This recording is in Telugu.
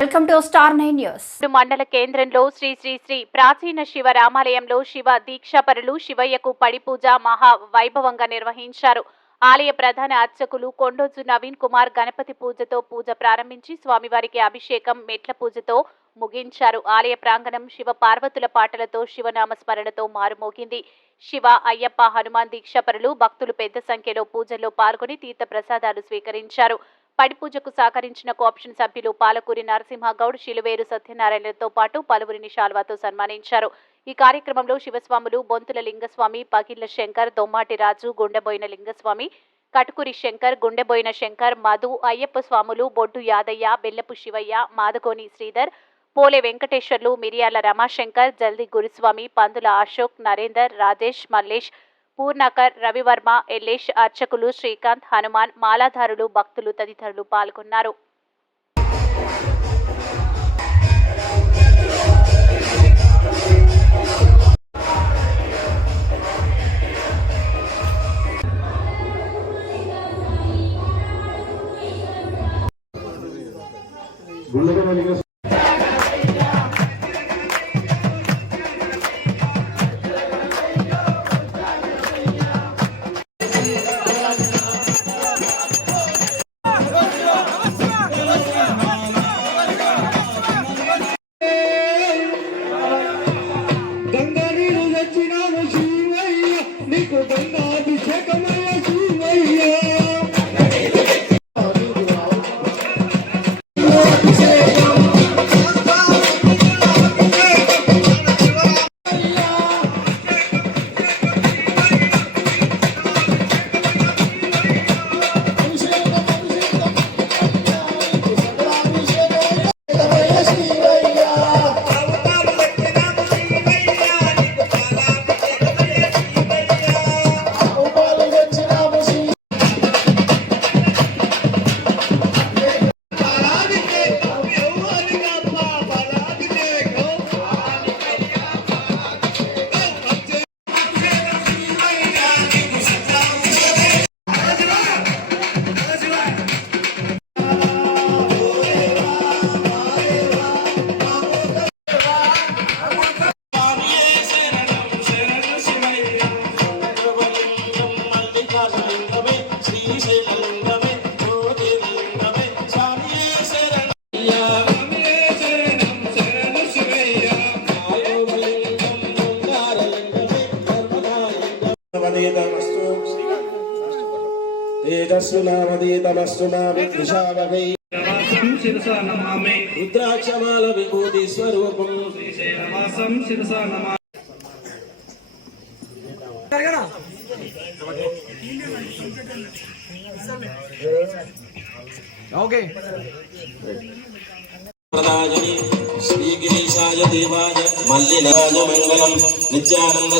Welcome to star 9 news. మండల కేంద్రంలో శ్రీ శ్రీ శ్రీ ప్రాచీన శివ రామాలయంలో శివ దీక్షాపరులు శివయ్యకు పడి పూజ మహా వైభవంగా నిర్వహించారు. ఆలయ ప్రధాన అర్చకులు కొండోజు నవీన్ కుమార్ గణపతి పూజతో పూజ ప్రారంభించి స్వామివారికి అభిషేకం మెట్ల పూజతో ముగించారు. ఆలయ ప్రాంగణం శివ పార్వతుల పాటలతో శివనామ స్మరణతో మారుమోగింది. శివ అయ్యప్ప హనుమాన్ దీక్షాపరులు భక్తులు పెద్ద సంఖ్యలో పూజల్లో పాల్గొని తీర్థ ప్రసాదాలు స్వీకరించారు. పడి పూజకు సహకరించిన కోఆప్షన్ సభ్యులు పాలకూరి నరసింహగౌడ్, శిలువేరు సత్యనారాయణలతో పాటు పలువురిని శాల్వాతో సన్మానించారు. ఈ కార్యక్రమంలో శివస్వాములు బొంతుల లింగస్వామి, పగిళ్ల శంకర్, దొమ్మాటి రాజు, గుండెబోయిన లింగస్వామి, కటుకురి శంకర్, గుండెబోయిన శంకర్, మధు, అయ్యప్ప స్వాములు, బొడ్డు యాదయ్య, బెల్లపు శివయ్య, మాదగోని శ్రీధర్, పోలే వెంకటేశ్వర్లు, మిరియాల రమాశంకర్, జల్ది గురుస్వామి, పందుల అశోక్, నరేందర్, రాజేష్, మల్లేష్, పూర్ణకర్, రవివర్మ, ఎల్లేష్, అర్చకులు శ్రీకాంత్, హనుమాన్, మాలాధారులు, భక్తులు తదితరులు పాల్గొన్నారు. రుద్రాక్షమాల విభూతి స్వరూపం శ్రీ గిరీశాయ దేవాయ మల్లినాయ మంగళం నిత్యానంద